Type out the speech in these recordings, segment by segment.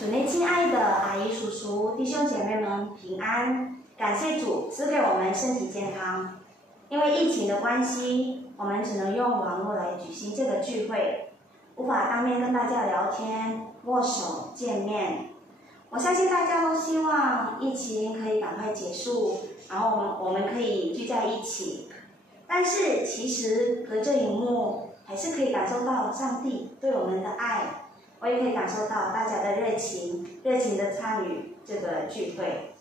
主内亲爱的阿姨、叔叔、弟兄姐妹们平安！感谢主赐给我们身体健康。因为疫情的关系，我们只能用网络来举行这个聚会，无法当面跟大家聊天、握手、见面。我相信大家都希望疫情可以赶快结束，然后我们可以聚在一起。但是其实隔着荧幕，还是可以感受到上帝对我们的爱。我也可以感受到大家的热情的参与这个聚会。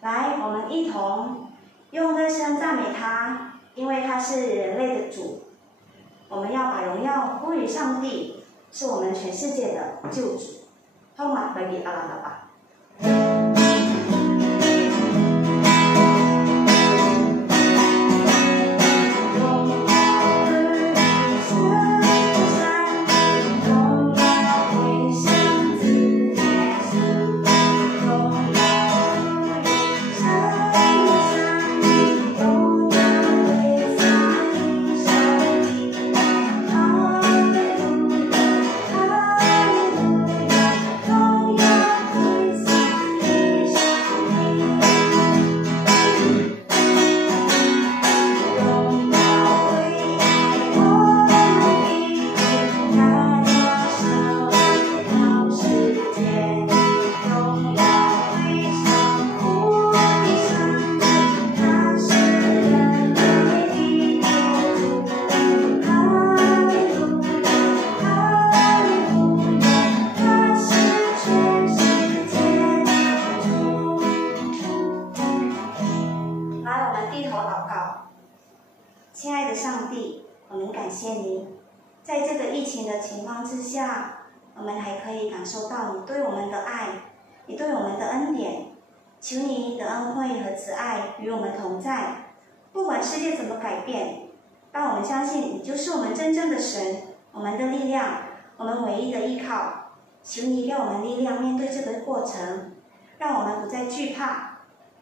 来，我们一同用歌声赞美他，因为他是人类的主。我们要把荣耀归于上帝，是我们全世界的救主。好嘛，bagi Allah Bapa。亲爱的上帝，我们感谢你，在这个疫情的情况之下，我们还可以感受到你对我们的爱，你对我们的恩典。求你的恩惠和慈爱与我们同在，不管世界怎么改变，让我们相信你就是我们真正的神，我们的力量，我们唯一的依靠。求你给我们力量面对这个过程，让我们不再惧怕。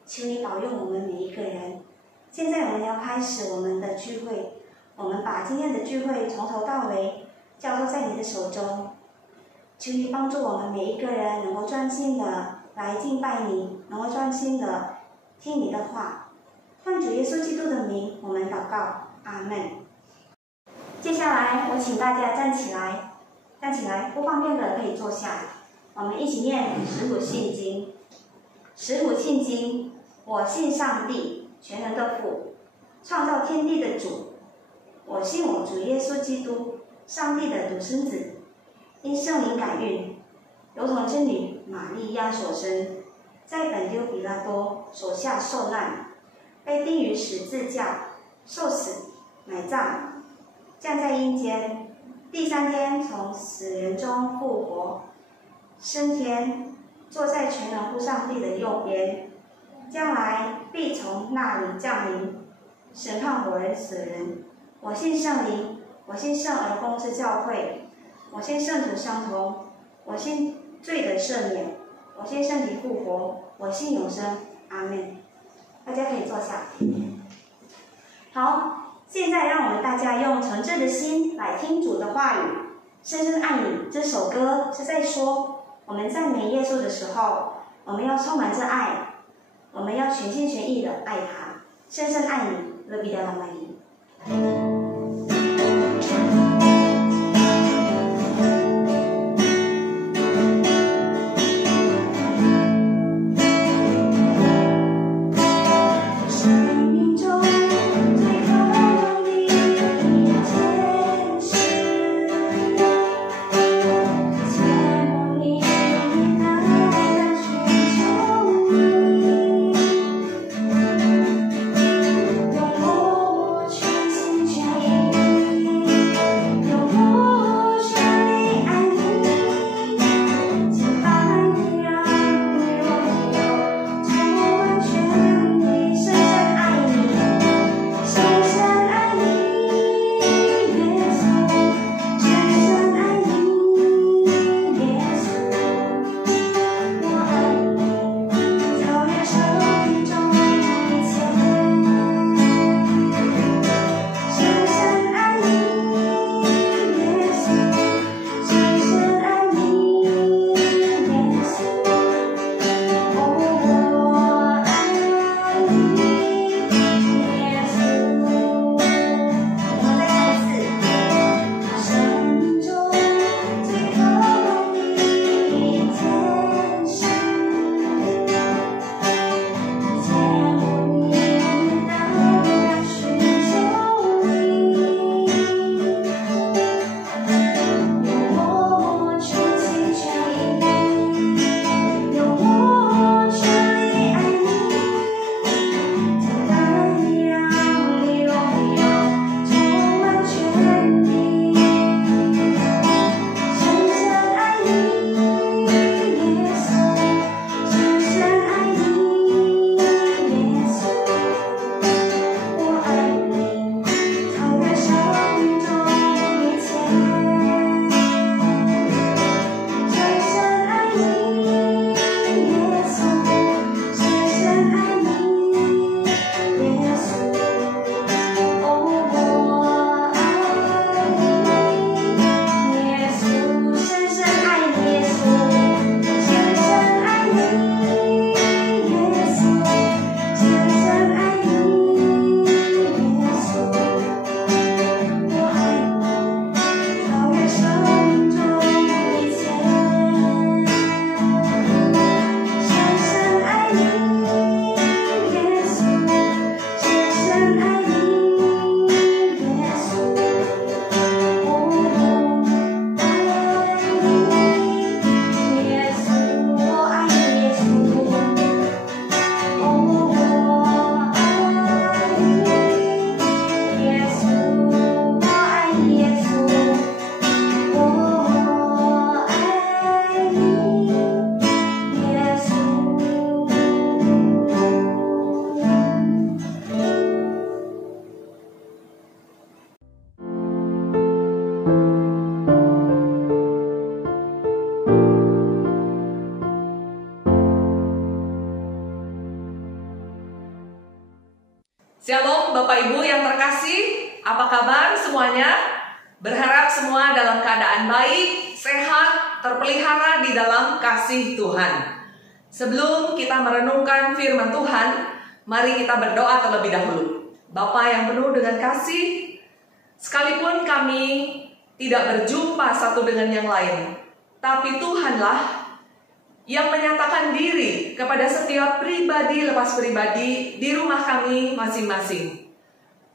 求你保佑我们每一个人。现在我们要开始我们的聚会，我们把今天的聚会从头到尾交托在你的手中。求你帮助我们每一个人能够专心的来敬拜你，能够专心的听你的话。奉主耶稣基督的名，我们祷告，阿们。接下来我请大家站起来，不方便的可以坐下。我们一起念使徒信经。使徒信经，我信上帝，全能的父，创造天地的主。我信我主耶稣基督，上帝的独生子，因圣灵感孕，由童之女玛利亚所生，在本丢比拉多手下受难，被钉于十字架，受死，埋葬，降在阴间，第三天从死人中复活，升天，坐在全能父上帝的右边，将来必从那里降临，审判活人死人。我信圣灵，我信圣而公之教会，我信圣徒相同，我信罪的赦免，我信身体复活，我信永生。阿门。大家可以坐下。好，现在让我们大家用诚挚的心来听主的话语。深深爱你这首歌是在说，我们赞美耶稣的时候，我们要充满着爱，我们要全心全意的爱他。深深爱你，勒比达拉玛尼。Shalom Bapak Ibu yang terkasih, apa kabar semuanya? Berharap semua dalam keadaan baik, sehat, terpelihara di dalam kasih Tuhan. Sebelum kita merenungkan firman Tuhan, mari kita berdoa terlebih dahulu. Bapa yang penuh dengan kasih, sekalipun kami tidak berjumpa satu dengan yang lain, tapi Tuhanlah yang menyatakan diri kepada setiap pribadi lepas pribadi di rumah kami masing-masing.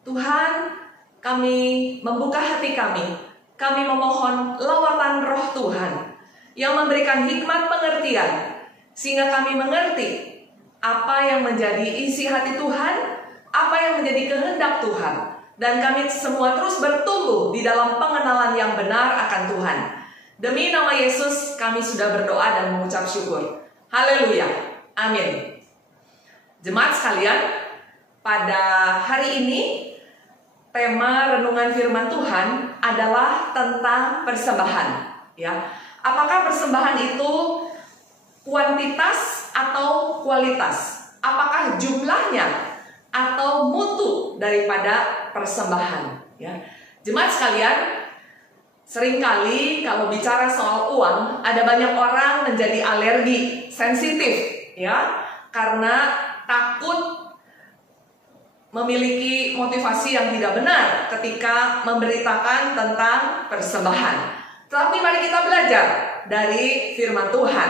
Tuhan, kami membuka hati kami memohon lawatan roh Tuhan yang memberikan hikmat pengertian, sehingga kami mengerti apa yang menjadi isi hati Tuhan, apa yang menjadi kehendak Tuhan, dan kami semua terus bertumbuh di dalam pengenalan yang benar akan Tuhan. Demi nama Yesus kami sudah berdoa dan mengucap syukur. Haleluya. Amin. Jemaat sekalian, pada hari ini tema renungan firman Tuhan adalah tentang persembahan. Ya, apakah persembahan itu kuantitas atau kualitas? Apakah jumlahnya atau mutu daripada persembahan? Ya. Jemaat sekalian, seringkali kalau bicara soal uang, ada banyak orang menjadi alergi, sensitif, ya, karena takut memiliki motivasi yang tidak benar ketika memberitakan tentang persembahan. Tapi mari kita belajar dari firman Tuhan.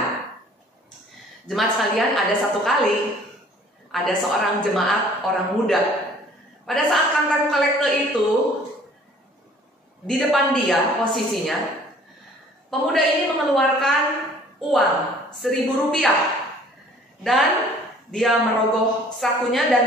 Jemaat sekalian, ada satu kali ada seorang jemaat orang muda. Pada saat kantong kolektor itu di depan dia posisinya, pemuda ini mengeluarkan uang 1.000 rupiah dan dia merogoh sakunya dan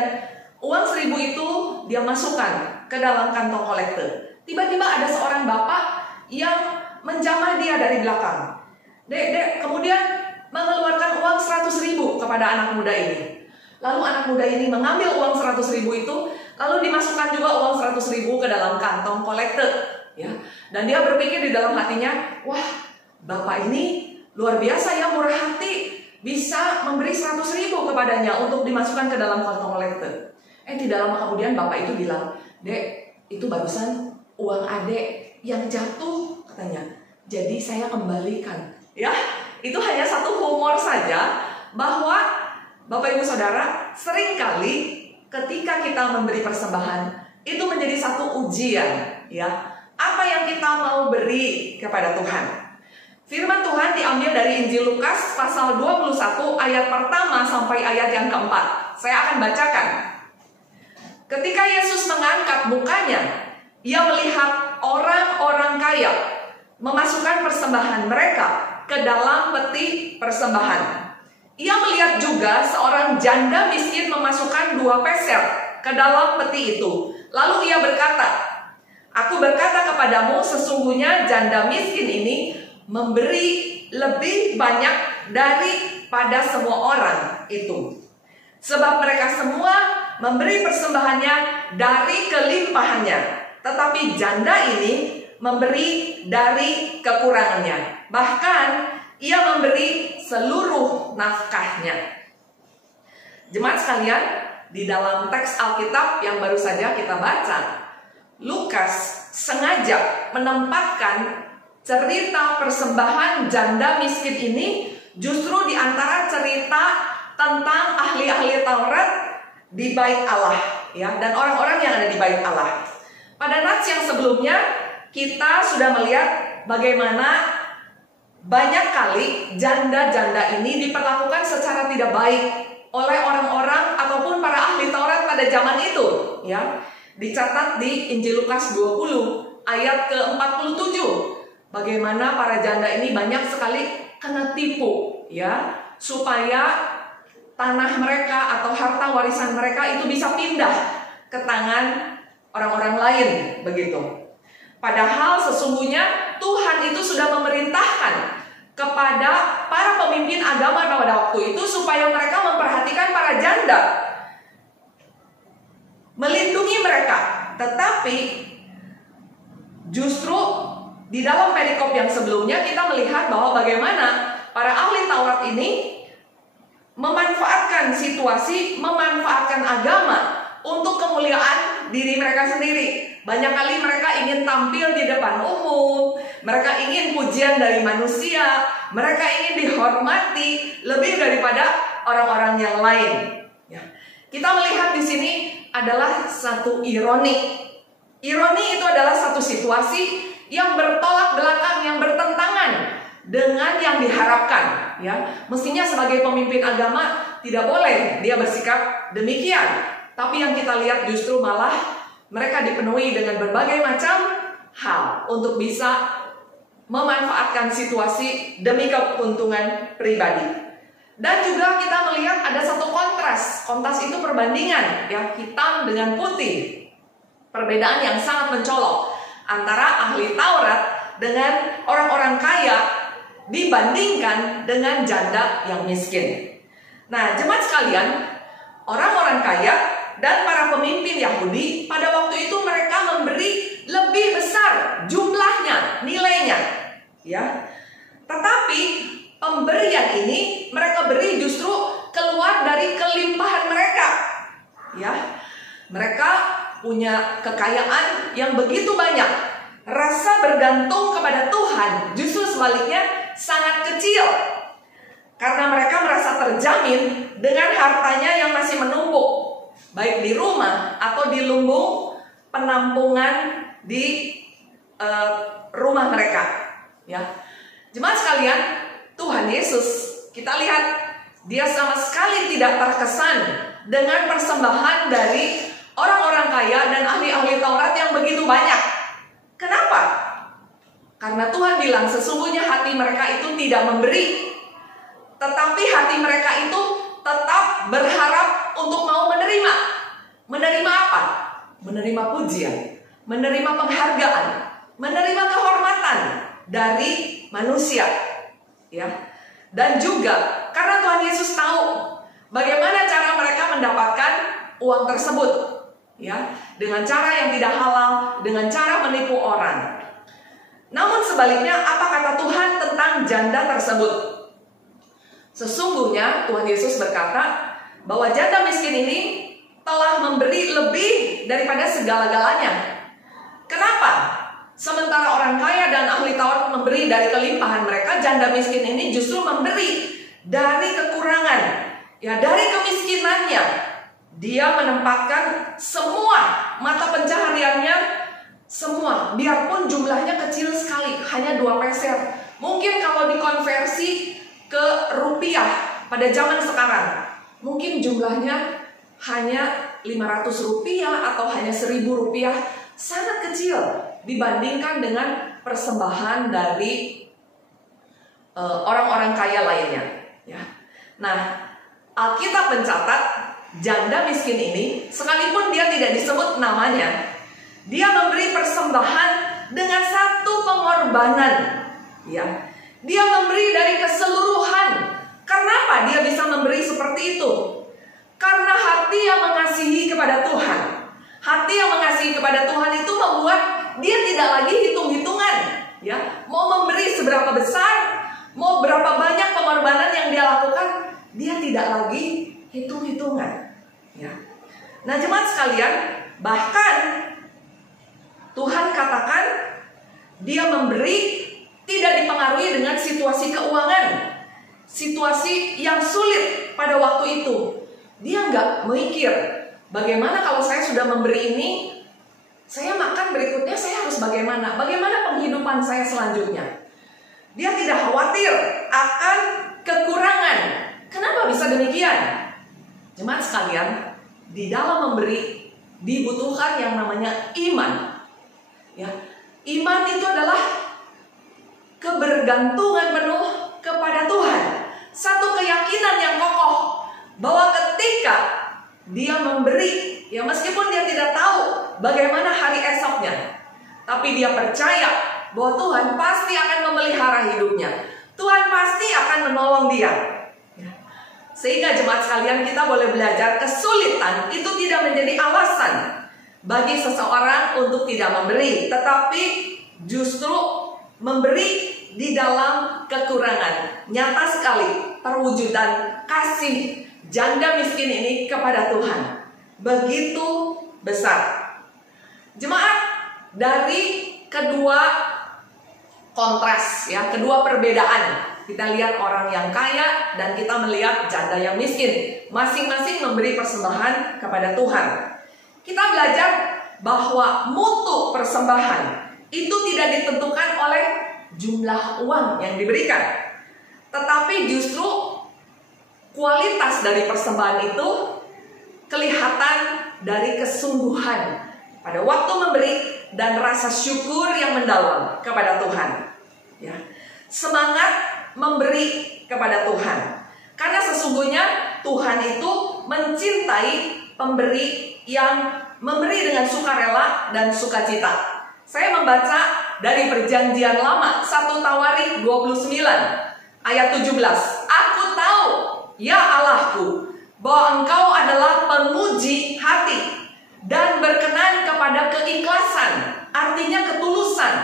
uang 1.000 itu dia masukkan ke dalam kantong kolektor. Tiba-tiba ada seorang bapak yang menjamah dia dari belakang. Dek, kemudian mengeluarkan uang 100.000 kepada anak muda ini. Lalu anak muda ini mengambil uang 100.000 itu, lalu dimasukkan juga uang 100.000 ke dalam kantong kolektor. Ya, dan dia berpikir di dalam hatinya, wah, bapak ini luar biasa ya, murah hati, bisa memberi 100.000 kepadanya untuk dimasukkan ke dalam kantong kolektor. Tidak lama kemudian bapak itu bilang, Dek, itu barusan uang adek yang jatuh, katanya. Jadi saya kembalikan. Ya, itu hanya satu humor saja, bahwa Bapak Ibu Saudara, seringkali ketika kita memberi persembahan, itu menjadi satu ujian, ya. Apa yang kita mau beri kepada Tuhan? Firman Tuhan diambil dari Injil Lukas pasal 21 ayat pertama sampai ayat yang keempat. Saya akan bacakan. Ketika Yesus mengangkat mukanya, ia melihat orang-orang kaya memasukkan persembahan mereka ke dalam peti persembahan. Ia melihat juga seorang janda miskin memasukkan 2 peser ke dalam peti itu. Lalu ia berkata, Aku berkata kepadamu, sesungguhnya janda miskin ini memberi lebih banyak daripada semua orang itu. Sebab mereka semua memberi persembahannya dari kelimpahannya, tetapi janda ini memberi dari kekurangannya. Bahkan ia memberi seluruh nafkahnya. Jemaat sekalian, di dalam teks Alkitab yang baru saja kita baca, Lukas sengaja menempatkan cerita persembahan janda miskin ini justru di antara cerita tentang ahli-ahli Taurat di Bait Allah, ya, dan orang-orang yang ada di Bait Allah. Pada nats yang sebelumnya kita sudah melihat bagaimana banyak kali janda-janda ini diperlakukan secara tidak baik oleh orang-orang ataupun para ahli Taurat pada zaman itu, ya. Dicatat di Injil Lukas 20 ayat ke-47. Bagaimana para janda ini banyak sekali kena tipu, ya, supaya tanah mereka atau harta warisan mereka itu bisa pindah ke tangan orang-orang lain, begitu. Padahal sesungguhnya Tuhan itu sudah memerintahkan kepada para pemimpin agama pada waktu itu supaya mereka memperhatikan para janda, melindungi mereka. Tetapi justru di dalam perikop yang sebelumnya kita melihat bahwa bagaimana para ahli Taurat ini memanfaatkan situasi, memanfaatkan agama untuk kemuliaan diri mereka sendiri. Banyak kali mereka ingin tampil di depan umum, mereka ingin pujian dari manusia, mereka ingin dihormati lebih daripada orang-orang yang lain. Ya. Kita melihat di sini adalah satu ironi. Ironi itu adalah satu situasi yang bertolak belakang, yang bertentangan dengan yang diharapkan. Ya, mestinya sebagai pemimpin agama tidak boleh dia bersikap demikian. Tapi yang kita lihat justru malah mereka dipenuhi dengan berbagai macam hal untuk bisa memanfaatkan situasi demi keuntungan pribadi. Dan juga kita melihat ada satu kontras. Kontras itu perbandingan, ya, hitam dengan putih. Perbedaan yang sangat mencolok antara ahli Taurat dengan orang-orang kaya dibandingkan dengan janda yang miskin. Nah, jemaat sekalian, orang-orang kaya dan para pemimpin Yahudi pada waktu itu mereka memberi lebih besar jumlahnya, nilainya, ya. Tetapi pemberian ini mereka beri justru keluar dari kelimpahan mereka. Ya, mereka punya kekayaan yang begitu banyak. Rasa bergantung kepada Tuhan justru sebaliknya sangat kecil. Karena mereka merasa terjamin dengan hartanya yang masih menumpuk, baik di rumah atau di lumbung penampungan di rumah mereka. Ya, jemaat sekalian, Tuhan Yesus, kita lihat dia sama sekali tidak terkesan dengan persembahan dari orang-orang kaya dan ahli-ahli Taurat yang begitu banyak. Kenapa? Karena Tuhan bilang sesungguhnya hati mereka itu tidak memberi, tetapi hati mereka itu tetap berharap untuk mau menerima. Menerima apa? Menerima pujian, menerima penghargaan, menerima kehormatan dari manusia. Ya. Dan juga karena Tuhan Yesus tahu bagaimana cara mereka mendapatkan uang tersebut, ya, dengan cara yang tidak halal, dengan cara menipu orang. Namun sebaliknya, apa kata Tuhan tentang janda tersebut? Sesungguhnya Tuhan Yesus berkata bahwa janda miskin ini telah memberi lebih daripada segala-galanya. Kenapa? Sementara orang kaya dan ahli Taurat memberi dari kelimpahan mereka, janda miskin ini justru memberi dari kekurangan, ya, dari kemiskinannya. Dia menempatkan semua mata pencahariannya, semua, biarpun jumlahnya kecil sekali, hanya 2 peser. Mungkin kalau dikonversi ke rupiah pada zaman sekarang, mungkin jumlahnya hanya 500 rupiah atau hanya 1000 rupiah, sangat kecil dibandingkan dengan persembahan dari orang-orang kaya lainnya. Ya. Nah, Alkitab mencatat janda miskin ini, sekalipun dia tidak disebut namanya, dia memberi persembahan dengan satu pengorbanan. Ya, dia memberi dari keseluruhan. Kenapa dia bisa memberi seperti itu? Karena hati yang mengasihi kepada Tuhan. Hati yang mengasihi kepada Tuhan itu membuat dia tidak lagi hitung-hitungan, ya, mau memberi seberapa besar, mau berapa banyak pengorbanan yang dia lakukan, dia tidak lagi hitung-hitungan, ya. Nah, jemaat sekalian, bahkan Tuhan katakan dia memberi tidak dipengaruhi dengan situasi keuangan, situasi yang sulit pada waktu itu. Dia nggak mikir, bagaimana kalau saya sudah memberi ini, saya makan berikutnya saya harus bagaimana? Bagaimana penghidupan saya selanjutnya? Dia tidak khawatir akan kekurangan. Kenapa bisa demikian? Jemaat sekalian, di dalam memberi dibutuhkan yang namanya iman. Ya, iman itu adalah kebergantungan penuh kepada Tuhan. Satu keyakinan yang kokoh bahwa ketika dia memberi, ya meskipun dia tidak tahu bagaimana hari esoknya, tapi dia percaya bahwa Tuhan pasti akan memelihara hidupnya. Tuhan pasti akan menolong dia. Sehingga jemaat sekalian, kita boleh belajar kesulitan itu tidak menjadi alasan bagi seseorang untuk tidak memberi, tetapi justru memberi di dalam kekurangan. Nyata sekali perwujudan kasih janda miskin ini kepada Tuhan begitu besar. Jemaat, dari kedua kontras, ya, kedua perbedaan, kita lihat orang yang kaya dan kita melihat janda yang miskin, masing-masing memberi persembahan kepada Tuhan. Kita belajar bahwa mutu persembahan itu tidak ditentukan oleh jumlah uang yang diberikan, tetapi justru kualitas dari persembahan itu kelihatan dari kesungguhan pada waktu memberi dan rasa syukur yang mendalam kepada Tuhan. Ya, semangat memberi kepada Tuhan, karena sesungguhnya Tuhan itu mencintai pemberi yang memberi dengan sukarela dan sukacita. Saya membaca dari Perjanjian Lama, 1 Tawarikh 29 ayat 17. Aku tahu, ya Allahku, bahwa Engkau adalah penguji hati dan berkenan kepada keikhlasan, artinya ketulusan.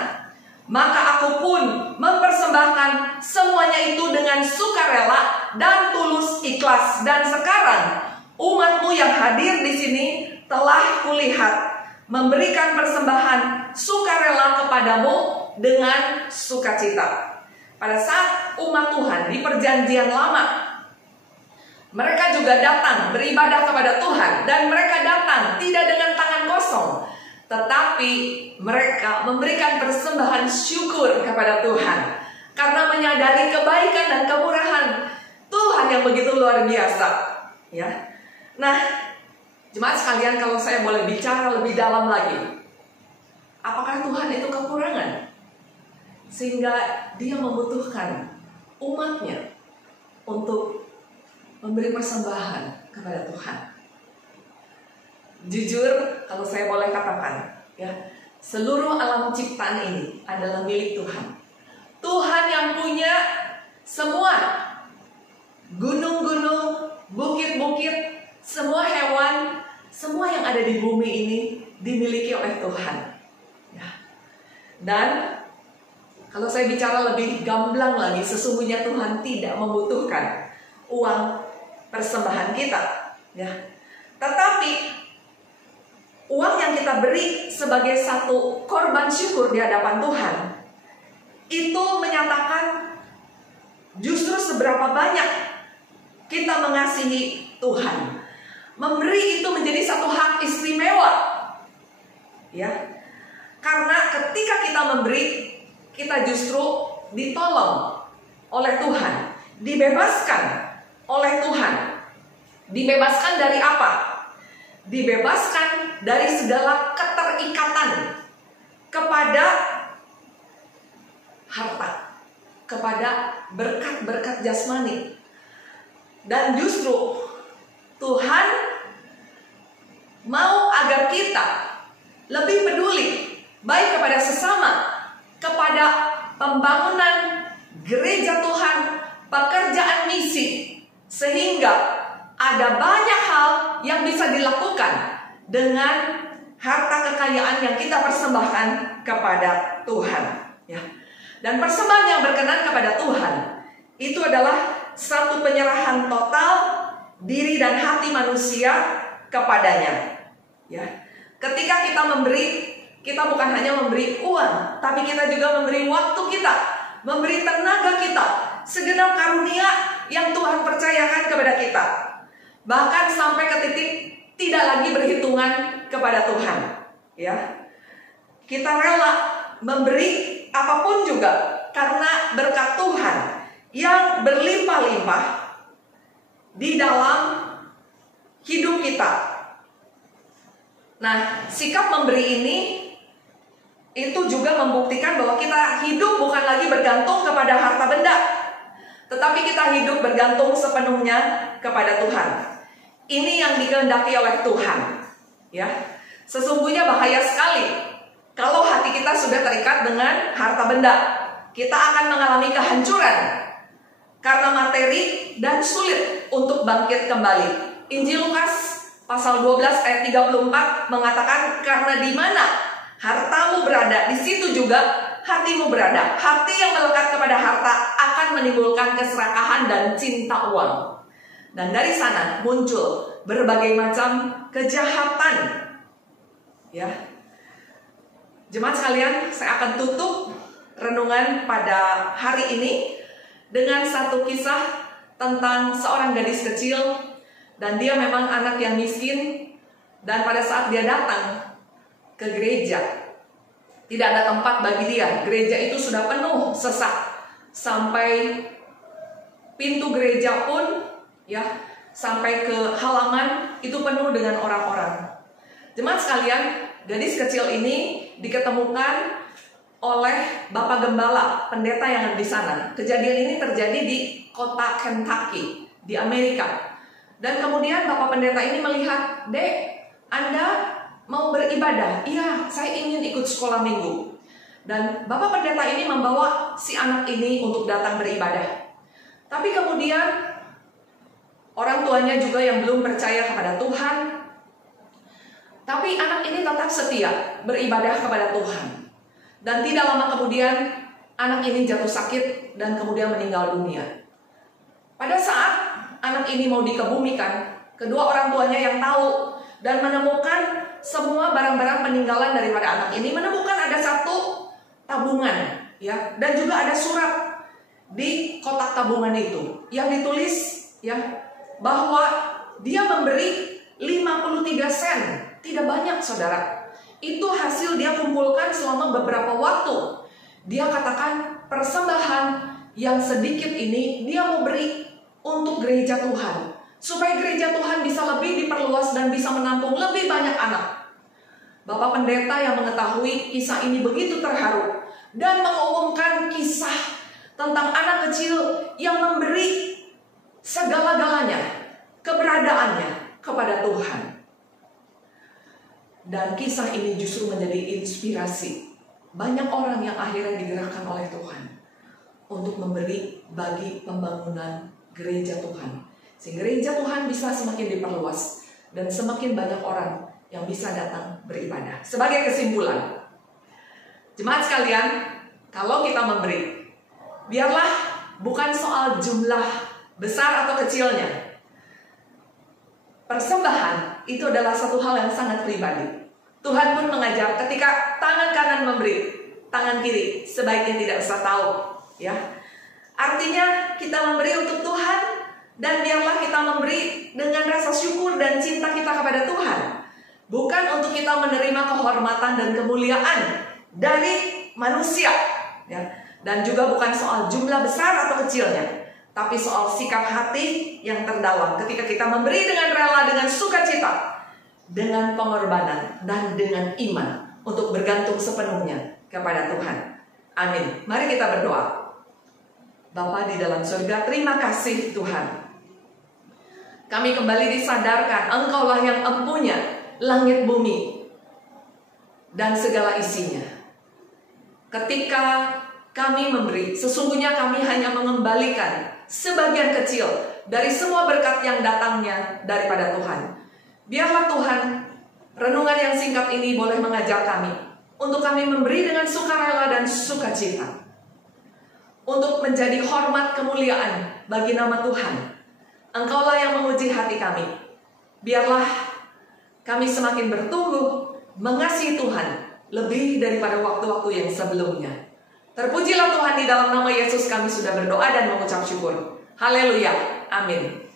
maka aku pun mempersembahkan semuanya itu dengan sukarela dan tulus ikhlas. Dan sekarang umatmu yang hadir di sini telah kulihat memberikan persembahan sukarela kepadamu dengan sukacita. Pada saat umat Tuhan di perjanjian lama, mereka juga datang beribadah kepada Tuhan, dan mereka datang tidak dengan tangan kosong, tetapi mereka memberikan persembahan syukur kepada Tuhan karena menyadari kebaikan dan kemurahan Tuhan yang begitu luar biasa. Ya, nah, jemaat sekalian, kalau saya boleh bicara lebih dalam lagi, apakah Tuhan itu kekurangan sehingga Dia membutuhkan umatnya untuk memberi persembahan kepada Tuhan? Jujur, kalau saya boleh katakan, ya, seluruh alam ciptaan ini adalah milik Tuhan. Tuhan yang punya semua gunung-gunung, bukit-bukit, semua hewan, semua yang ada di bumi ini dimiliki oleh Tuhan. Ya. Dan kalau saya bicara lebih gamblang lagi, sesungguhnya Tuhan tidak membutuhkan uang persembahan kita, ya. Tetapi uang yang kita beri sebagai satu korban syukur di hadapan Tuhan itu menyatakan justru seberapa banyak kita mengasihi Tuhan. Memberi itu menjadi satu hak istimewa, ya. Karena ketika kita memberi, kita justru ditolong oleh Tuhan, dibebaskan oleh Tuhan. Dibebaskan dari apa? Dibebaskan dari segala keterikatan kepada harta, kepada berkat-berkat jasmani. Dan justru Tuhan mau agar kita lebih peduli baik kepada sesama, kepada pembangunan gereja Tuhan, pekerjaan misi, sehingga ada banyak hal yang bisa dilakukan dengan harta kekayaan yang kita persembahkan kepada Tuhan, ya. Dan persembahan yang berkenan kepada Tuhan itu adalah satu penyerahan total diri dan hati manusia kepadanya, ya. Ketika kita memberi, kita bukan hanya memberi uang, tapi kita juga memberi waktu kita, memberi tenaga kita, segenap karunia yang Tuhan percayakan kepada kita. Bahkan sampai ke titik tidak lagi berhitungan kepada Tuhan, ya. Kita rela memberi apapun juga karena berkat Tuhan yang berlimpah-limpah di dalam hidup kita. Nah, sikap memberi ini itu juga membuktikan bahwa kita hidup bukan lagi bergantung kepada harta benda, tetapi kita hidup bergantung sepenuhnya kepada Tuhan. Ini yang dikehendaki oleh Tuhan, ya. Sesungguhnya bahaya sekali kalau hati kita sudah terikat dengan harta benda. Kita akan mengalami kehancuran karena materi dan sulit untuk bangkit kembali. Injil Lukas pasal 12 ayat 34 mengatakan, karena di mana hartamu berada, di situ juga hatimu berada. Hati yang melekat kepada harta akan menimbulkan keserakahan dan cinta uang. Dan dari sana muncul berbagai macam kejahatan, ya. Jemaat sekalian, saya akan tutup renungan pada hari ini dengan satu kisah tentang seorang gadis kecil. Dan dia memang anak yang miskin. Dan pada saat dia datang ke gereja, tidak ada tempat bagi dia. Gereja itu sudah penuh sesak. Sampai pintu gereja pun, ya, sampai ke halaman itu penuh dengan orang-orang. Jemaat sekalian, gadis kecil ini diketemukan oleh Bapak Gembala, pendeta yang ada di sana. Kejadian ini terjadi di kota Kentucky, di Amerika. Dan kemudian Bapak pendeta ini melihat, "Dek, Anda mau beribadah?" "Iya, saya ingin ikut sekolah minggu." Dan Bapak pendeta ini membawa si anak ini untuk datang beribadah. Tapi kemudian orang tuanya juga yang belum percaya kepada Tuhan. Tapi anak ini tetap setia beribadah kepada Tuhan. Dan tidak lama kemudian anak ini jatuh sakit dan kemudian meninggal dunia. Pada saat anak ini mau dikebumikan, kedua orang tuanya yang tahu dan menemukan semua barang-barang peninggalan daripada anak ini, menemukan ada satu tabungan, ya, dan juga ada surat di kotak tabungan itu yang ditulis, ya, bahwa dia memberi 53 sen. Tidak banyak, saudara. Itu hasil dia kumpulkan selama beberapa waktu. Dia katakan persembahan yang sedikit ini dia mau beri untuk gereja Tuhan, supaya gereja Tuhan bisa lebih diperluas dan bisa menampung lebih banyak anak. Bapak pendeta yang mengetahui kisah ini begitu terharu dan mengumumkan kisah tentang anak kecil yang memberi segala-galanya, keberadaannya kepada Tuhan. Dan kisah ini justru menjadi inspirasi banyak orang yang akhirnya digerakkan oleh Tuhan untuk memberi bagi pembangunan gereja Tuhan, sehingga gereja Tuhan bisa semakin diperluas dan semakin banyak orang yang bisa datang beribadah. Sebagai kesimpulan, jemaat sekalian, kalau kita memberi, biarlah bukan soal jumlah besar atau kecilnya. Persembahan itu adalah satu hal yang sangat pribadi. Tuhan pun mengajar ketika tangan kanan memberi, tangan kiri sebaiknya tidak usah tahu, ya. Artinya kita memberi untuk Tuhan, dan biarlah kita memberi dengan rasa syukur dan cinta kita kepada Tuhan, bukan untuk kita menerima kehormatan dan kemuliaan dari manusia, ya. Dan juga bukan soal jumlah besar atau kecilnya, tapi soal sikap hati yang terdalam ketika kita memberi dengan rela, dengan sukacita, dengan pengorbanan, dan dengan iman untuk bergantung sepenuhnya kepada Tuhan. Amin. Mari kita berdoa. Bapa di dalam surga, terima kasih Tuhan. Kami kembali disadarkan Engkaulah yang empunya langit bumi dan segala isinya. Ketika kami memberi, sesungguhnya kami hanya mengembalikan sebagian kecil dari semua berkat yang datangnya daripada Tuhan. Biarlah Tuhan, renungan yang singkat ini boleh mengajar kami untuk kami memberi dengan sukarela dan sukacita, untuk menjadi hormat kemuliaan bagi nama Tuhan. Engkaulah yang menguji hati kami. Biarlah kami semakin bertumbuh mengasihi Tuhan lebih daripada waktu-waktu yang sebelumnya. Terpujilah Tuhan, di dalam nama Yesus kami sudah berdoa dan mengucap syukur. Haleluya. Amin.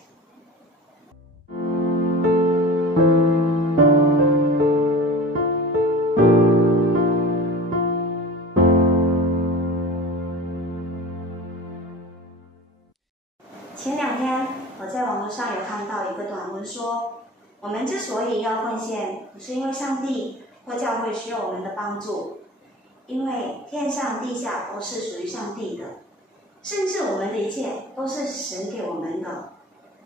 前2天我在网络上有看到一个短文说，我们之所以要奉献，不是因为上帝或教会需要我们的帮助，因为天上地下都是属于上帝的，甚至我们的一切都是神给我们的，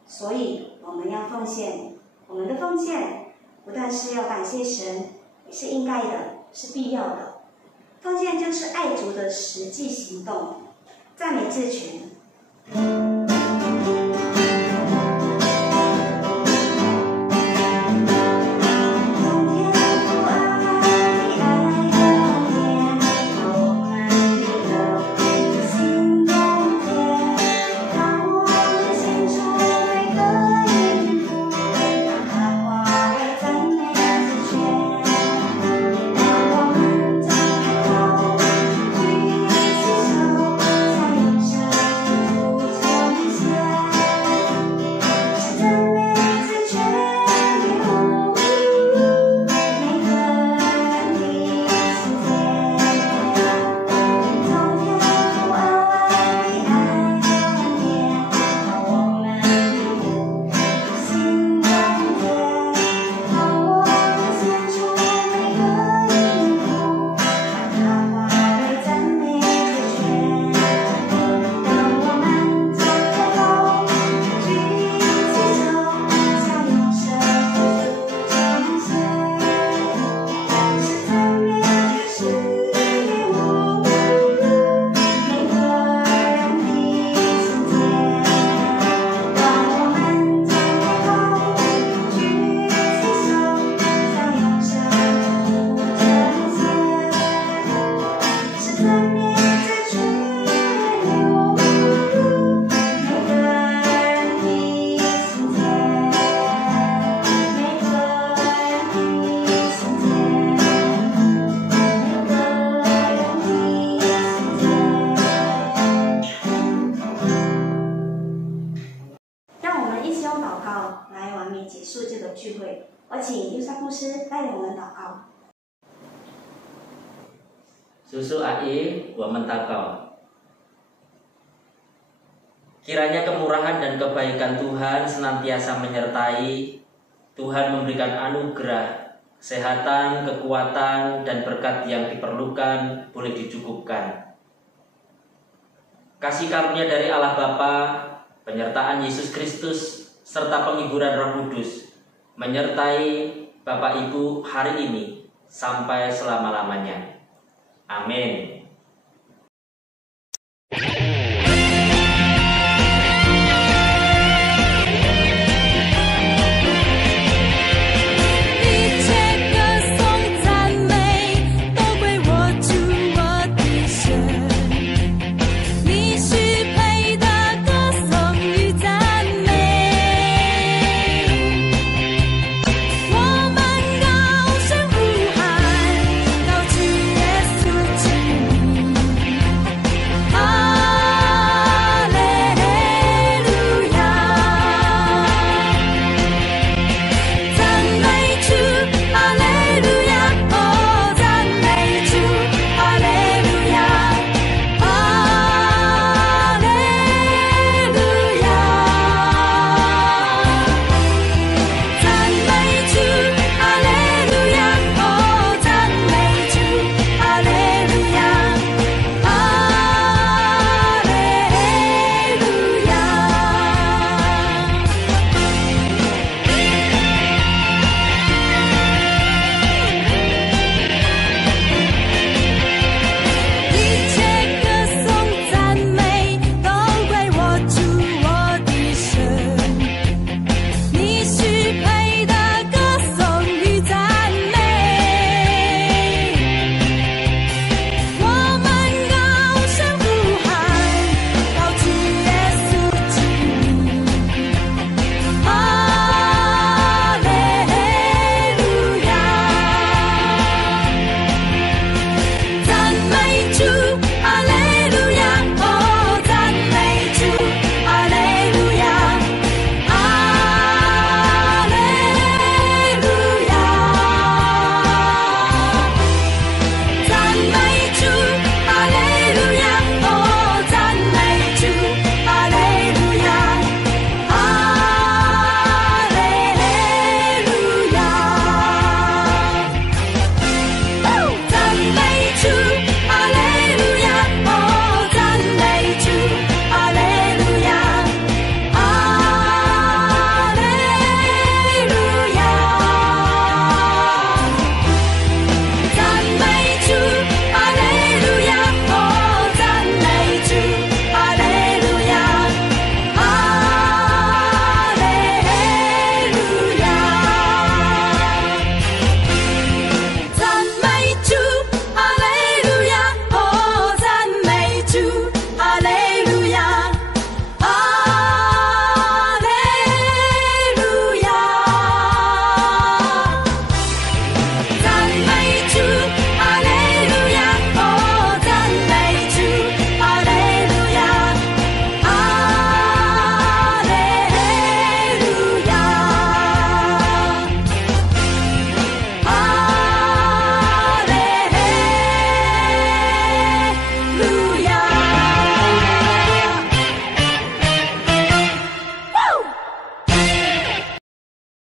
所以我们要奉献。我们的奉献不但是要感谢神，也是应该的，是必要的。奉献就是爱主的实际行动。赞美至全。来完美结束这个聚会。我请优萨牧师带领我们祷告。Susu AI, 我们祷告。Kiranya kemurahan dan kebaikan Tuhan senantiasa menyertai. Tuhan memberikan anugerah, kesehatan, kekuatan, dan berkat yang diperlukan boleh dicukupkan. Kasih karunia dari Allah Bapa, penyertaan Yesus Kristus, serta penghiburan Roh Kudus menyertai Bapak Ibu hari ini sampai selama-lamanya. Amin.